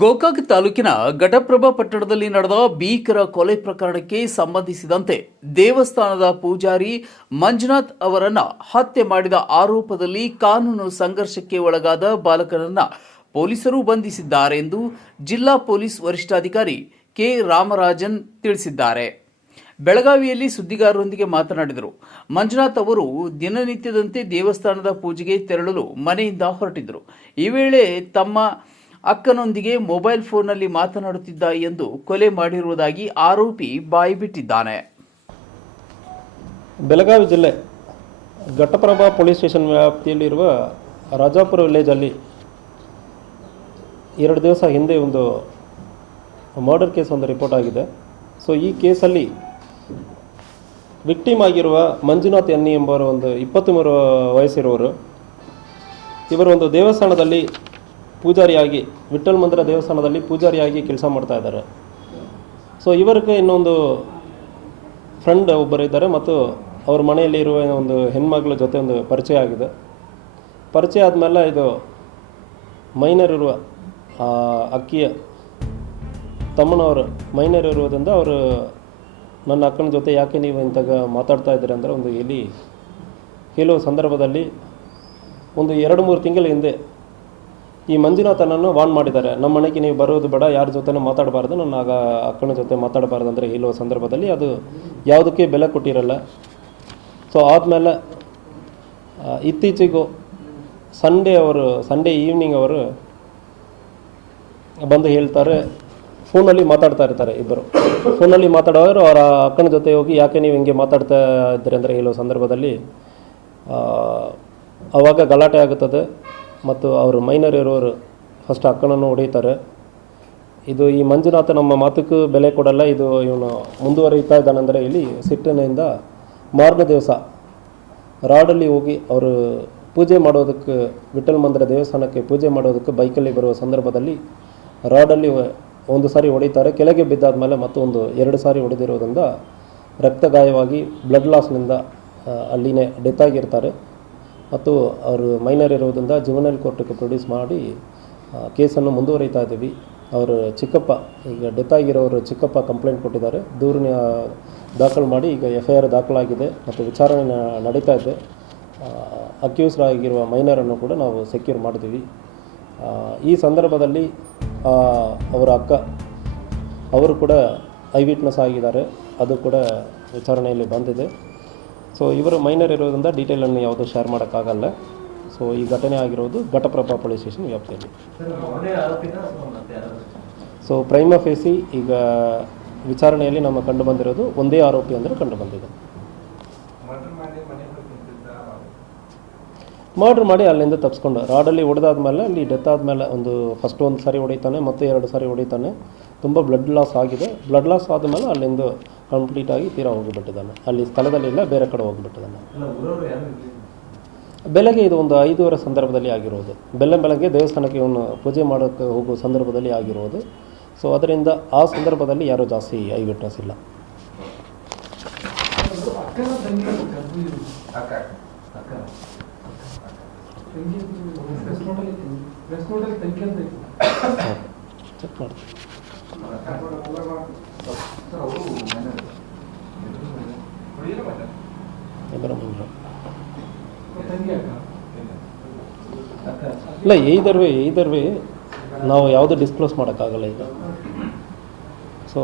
ಗೋಕಾಕ್ ತಾಲೂಕಿನ ಘಟಪ್ರಭಾ ಪಟ್ಟಣದಲ್ಲಿ ನಡೆದ ಭೀಕರ ಕೊಲೆ ಪ್ರಕರಣಕ್ಕೆ ಸಂಬಂಧಿಸಿದಂತೆ ದೇವಸ್ಥಾನದ ಪೂಜಾರಿ ಮಂಜುನಾಥ್ ಅವರನ್ನ ಹತ್ಯೆ ಮಾಡಿದ ಆರೋಪದಲ್ಲಿ ಕಾನೂನು ಸಂಘರ್ಷಕ್ಕೆ ಒಳಗಾದ ಬಾಲಕನನ್ನ ಪೊಲೀಸರು ಬಂಧಿಸಿದ್ದಾರೆ ಎಂದು ಜಿಲ್ಲಾ ಪೊಲೀಸ್ ವರಿಷ್ಠಾಧಿಕಾರಿ ಕೆ ರಾಮರಾಜನ್ ತಿಳಿಸಿದ್ದಾರೆ. ಬೆಳಗಾವಿಯಲ್ಲಿ ಸುದ್ದಿಗಾರರೊಂದಿಗೆ ಮಾತನಾಡಿದರು. ಮಂಜುನಾಥ್ ಅವರು ದಿನನಿತ್ಯದಂತೆ ದೇವಸ್ಥಾನದ ಪೂಜೆಗೆ ತೆರಳಲು ಮನೆಯಿಂದ ಹೊರಟಿದ್ದರು. ಈ ವೇಳೆ ತಮ್ಮ ಅಕ್ಕನೊಂದಿಗೆ ಮೊಬೈಲ್ ಫೋನ್ನಲ್ಲಿ ಮಾತನಾಡುತ್ತಿದ್ದ ಎಂದು ಕೊಲೆ ಮಾಡಿರುವುದಾಗಿ ಆರೋಪಿ ಬಾಯಿಬಿಟ್ಟಿದ್ದಾನೆ. ಬೆಳಗಾವಿ ಜಿಲ್ಲೆ ಘಟಪ್ರಭಾ ಪೊಲೀಸ್ ಸ್ಟೇಷನ್ ವ್ಯಾಪ್ತಿಯಲ್ಲಿರುವ ರಾಜಾಪುರ ವಿಲೇಜಲ್ಲಿ 2 ದಿವಸ ಹಿಂದೆ ಒಂದು ಮರ್ಡರ್ ಕೇಸ್ ಒಂದು ರಿಪೋರ್ಟ್ ಆಗಿದೆ. ಸೊ ಈ ಕೇಸಲ್ಲಿ ವಿಕ್ಟಿಮ್ ಆಗಿರುವ ಮಂಜುನಾಥ್ ಎನ್ನಿ ಎಂಬವರು ಒಂದು 23 ವಯಸ್ಸಿರುವರು. ಇವರು ಒಂದು ದೇವಸ್ಥಾನದಲ್ಲಿ ಪೂಜಾರಿಯಾಗಿ, ವಿಠ್ಠಲ್ ಮಂದಿರ ದೇವಸ್ಥಾನದಲ್ಲಿ ಪೂಜಾರಿಯಾಗಿ ಕೆಲಸ ಮಾಡ್ತಾ ಇದ್ದಾರೆ. ಸೊ ಇವರಿಗೆ ಇನ್ನೊಂದು ಫ್ರೆಂಡ್ ಒಬ್ಬರು ಇದ್ದಾರೆ ಮತ್ತು ಅವ್ರ ಮನೆಯಲ್ಲಿ ಇರುವ ಒಂದು ಹೆಣ್ಮಗಳ ಜೊತೆ ಒಂದು ಪರಿಚಯ ಆಗಿದೆ. ಪರಿಚಯ ಆದಮೇಲೆ ಇದು ಮೈನರ್ ಇರುವ ಅಕ್ಕಿಯ ತಮ್ಮನವರು ಮೈನರ್ ಇರುವುದರಿಂದ ಅವರು ನನ್ನ ಅಕ್ಕನ ಜೊತೆ ಯಾಕೆ ನೀವು ಇಂತಾಗ ಮಾತಾಡ್ತಾ ಇದ್ದೀರಿ ಅಂದರೆ ಒಂದು ಇಲ್ಲಿ ಕೆಲವು ಸಂದರ್ಭದಲ್ಲಿ ಒಂದು 2-3 ತಿಂಗಳ ಹಿಂದೆ ಈ ಮಂಜುನಾಥನನ್ನು ವಾರ್ನ್ ಮಾಡಿದ್ದಾರೆ. ನಮ್ಮ ಮನೆಗೆ ನೀವು ಬರೋದು ಬೇಡ, ಯಾರ ಜೊತೆನೂ ಮಾತಾಡಬಾರ್ದು, ನನ್ನ ಅಕ್ಕನ ಜೊತೆ ಮಾತಾಡಬಾರ್ದು ಅಂದರೆ ಹೇಳುವ ಸಂದರ್ಭದಲ್ಲಿ ಅದು ಯಾವುದಕ್ಕೆ ಬೆಲೆ ಕೊಟ್ಟಿರಲ್ಲ. ಸೊ ಆದಮೇಲೆ ಇತ್ತೀಚೆಗೂ ಸಂಡೇ ಈವ್ನಿಂಗ್ ಅವರು ಬಂದು ಹೇಳ್ತಾರೆ, ಫೋನಲ್ಲಿ ಮಾತಾಡ್ತಾ ಇರ್ತಾರೆ ಇಬ್ಬರು. ಫೋನಲ್ಲಿ ಮಾತಾಡೋರು ಅವರ ಅಕ್ಕನ ಜೊತೆ ಹೋಗಿ ಯಾಕೆ ನೀವು ಹಿಂಗೆ ಮಾತಾಡ್ತಾ ಇದ್ದೀರಿ ಅಂದರೆ ಹೇಳುವ ಸಂದರ್ಭದಲ್ಲಿ ಆವಾಗ ಗಲಾಟೆ ಆಗುತ್ತದೆ ಮತ್ತು ಅವರು ಮೈನರ್ ಇರೋರು ಫಸ್ಟ್ ಅಕ್ಕನನ್ನು ಹೊಡೀತಾರೆ. ಈ ಮಂಜುನಾಥ ನಮ್ಮ ಮಾತಕ್ಕೂ ಬೆಲೆ ಕೊಡಲ್ಲ, ಇವನು ಮುಂದುವರಿತಾ ಇದ್ದಾನೆಂದರೆ ಇಲ್ಲಿ ಸಿಟ್ಟಿನಿಂದ ಮಾರನೇ ದಿವಸ ರಾಡಲ್ಲಿ ಹೋಗಿ ಅವರು ಪೂಜೆ ಮಾಡೋದಕ್ಕೆ, ವಿಠ್ಠಲ್ ಮಂದಿರ ದೇವಸ್ಥಾನಕ್ಕೆ ಪೂಜೆ ಮಾಡೋದಕ್ಕೆ ಬೈಕಲ್ಲಿ ಬರುವ ಸಂದರ್ಭದಲ್ಲಿ ರಾಡಲ್ಲಿ ಒಂದು ಸಾರಿ ಹೊಡಿತಾರೆ. ಕೆಳಗೆ ಬಿದ್ದಾದ ಮೇಲೆ ಮತ್ತೊಂದು 2 ಸಾರಿ ಹೊಡೆದಿರೋದ್ರಿಂದ ರಕ್ತ ಗಾಯವಾಗಿ ಬ್ಲಡ್ ಲಾಸ್ನಿಂದ ಅಲ್ಲಿನೇ ಡೆತ್ ಆಗಿರ್ತಾರೆ. ಮತ್ತು ಅವರು ಮೈನರ್ ಇರೋದ್ರಿಂದ ಜುವೆನೈಲ್ ಕೋರ್ಟ್ಗೆ ಪ್ರೊಡ್ಯೂಸ್ ಮಾಡಿ ಕೇಸನ್ನು ಮುಂದುವರಿತಾ ಇದ್ದೀವಿ. ಅವರು ಚಿಕ್ಕಪ್ಪ, ಈಗ ಡೆತ್ ಆಗಿರೋರು ಚಿಕ್ಕಪ್ಪ ಕಂಪ್ಲೇಂಟ್ ಕೊಟ್ಟಿದ್ದಾರೆ. ದೂರನ್ನ ದಾಖಲು ಮಾಡಿ ಈಗ FIR ದಾಖಲಾಗಿದೆ ಮತ್ತು ವಿಚಾರಣೆ ನಡೀತಾ ಇದೆ. ಅಕ್ಯೂಸ್ಡ್ ಆಗಿರುವ ಮೈನರನ್ನು ಕೂಡ ನಾವು ಸೆಕ್ಯೂರ್ ಮಾಡಿದ್ದೀವಿ. ಈ ಸಂದರ್ಭದಲ್ಲಿ ಅವರ ಅಕ್ಕ ಅವರು ಕೂಡ ಐ ವಿಟ್ನೆಸ್ ಆಗಿದ್ದಾರೆ, ಅದು ಕೂಡ ವಿಚಾರಣೆಯಲ್ಲಿ ಬಂದಿದೆ. ಸೊ ಇವರು ಮೈನರ್ ಇರೋದ್ರಿಂದ ಡೀಟೇಲನ್ನು ಯಾವುದೂ ಶೇರ್ ಮಾಡೋಕ್ಕಾಗಲ್ಲ. ಸೊ ಈ ಘಟನೆ ಆಗಿರೋದು ಘಟಪ್ರಭಾ ಪೊಲೀಸ್ ಸ್ಟೇಷನ್ ವ್ಯಾಪ್ತಿಯಲ್ಲಿ. ಸೊ ಪ್ರೈಮಾ ಫೇಸಿ ಈಗ ವಿಚಾರಣೆಯಲ್ಲಿ ನಮ್ಮ ಕಂಡು ಬಂದಿರೋದು ಒಂದೇ ಆರೋಪಿ ಅಂದರೆ ಕಂಡು ಬಂದಿದೆ. ಮರ್ಡರ್ ಮಾಡಿ ಅಲ್ಲಿಂದ ತಪ್ಪಿಸ್ಕೊಂಡು ರಾಡಲ್ಲಿ ಹೊಡೆದಾದ್ಮೇಲೆ ಅಲ್ಲಿ ಡೆತ್ ಆದಮೇಲೆ ಫಸ್ಟ್ ಒಂದು ಸಾರಿ ಹೊಡಿತಾನೆ ಮತ್ತು 2 ಸಾರಿ ಹೊಡಿತಾನೆ. ತುಂಬ ಬ್ಲಡ್ ಲಾಸ್ ಆಗಿದೆ. ಬ್ಲಡ್ ಲಾಸ್ ಆದಮೇಲೆ ಅಲ್ಲಿಂದ ಕಂಪ್ಲೀಟಾಗಿ ತೀರಾ ಹೋಗಿಬಿಟ್ಟಿದ್ದಾನೆ. ಅಲ್ಲಿ ಸ್ಥಳದಲ್ಲಿ ಇಲ್ಲ, ಬೇರೆ ಕಡೆ ಹೋಗಿಬಿಟ್ಟಿದ್ದಾನೆ. ಬೆಳಗ್ಗೆ ಇದು ಒಂದು 5:30 ಸಂದರ್ಭದಲ್ಲಿ ಆಗಿರೋದು. ಬೆಳಗ್ಗೆ ದೇವಸ್ಥಾನಕ್ಕೆ ಇವನು ಪೂಜೆ ಮಾಡೋಕ್ಕೆ ಹೋಗುವ ಸಂದರ್ಭದಲ್ಲಿ ಆಗಿರೋದು. ಸೊ ಅದರಿಂದ ಆ ಸಂದರ್ಭದಲ್ಲಿ ಯಾರೂ ಜಾಸ್ತಿ ಐ ವಿಟ್ನೆಸ್ ಇಲ್ಲ. ಚೆಕ್ ಮಾಡಿ ಇಲ್ಲ, either way ನಾವು ಯಾವುದು ಡಿಸ್ಕ್ಲೋಸ್ ಮಾಡೋಕ್ಕಾಗಲ್ಲ. ಈಗ